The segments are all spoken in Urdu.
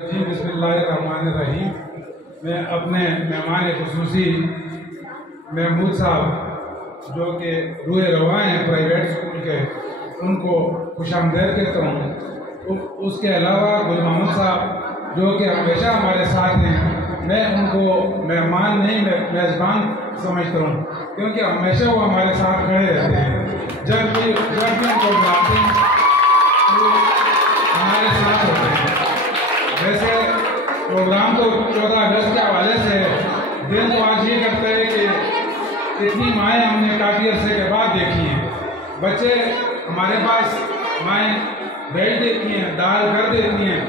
جی بسم اللہ الرحمن الرحیم۔ میں اپنے مہمان خصوصی محمود صاحب جو کہ روح رواں ہیں پرائیویٹ اسکول کے، ان کو خوش آمدید کہتا ہوں۔ اس کے علاوہ گل محمد صاحب جو کہ ہمیشہ ہمارے ساتھ ہیں، میں ان کو مہمان نہیں میزبان سمجھتا ہوں، کیونکہ ہمیشہ وہ ہمارے ساتھ کھڑے رہتے ہیں۔ جب بھی ان کو بلاتے ہیں وہ ہمارے ساتھ ہوتے ہیں۔ ویسے پروگرام تو 14 اگست کے حوالے سے دل تو آج یہ کرتا ہے کہ اتنی مائیں ہم نے کافی عرصے کے بعد دیکھی ہیں۔ بچے ہمارے پاس مائیں بھیج دیتی ہیں، دال کر دیتی ہیں،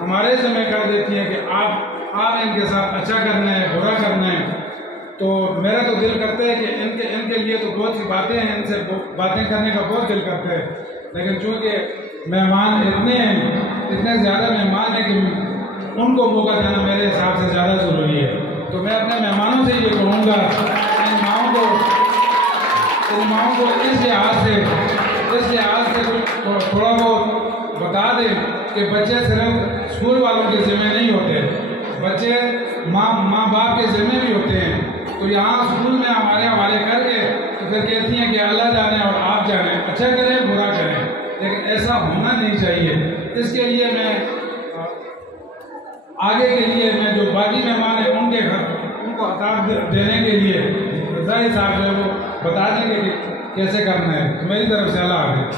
ہمارے ذمہ کر دیتی ہیں کہ آپ ان کے ساتھ اچھا کرنا ہے، برا کرنا ہے۔ تو میرا تو دل کرتا ہے کہ ان کے لیے تو بہت سی باتیں ہیں، ان سے باتیں کرنے کا بہت دل کرتا ہے، لیکن چونکہ مہمان اتنے زیادہ مہمان ہیں کہ ان کو موقع دینا میرے حساب سے زیادہ ضروری ہے۔ تو میں اپنے مہمانوں سے یہ کہوں گا ان ماؤں کو اس لحاظ سے تھوڑا بہت بتا دیں کہ بچے صرف اسکول والوں کے ذمہ نہیں ہوتے، بچے ماں باپ کے ذمہ بھی ہوتے ہیں۔ تو یہاں اسکول میں ہمارے حوالے کر کے تو پھر کہتی ہیں کہ اللہ جانے اور آپ جانے، اچھا کریں برا کریں، لیکن ایسا ہونا نہیں چاہیے۔ اس کے لیے میں آگے کے لیے میں جو باقی مہمان ہیں ان کو خطاب دینے کے لیے ظاہر صاحب جو ہے وہ بتا دیں گے کہ کیسے کرنا ہے۔ میری طرف سے اللہ حافظ۔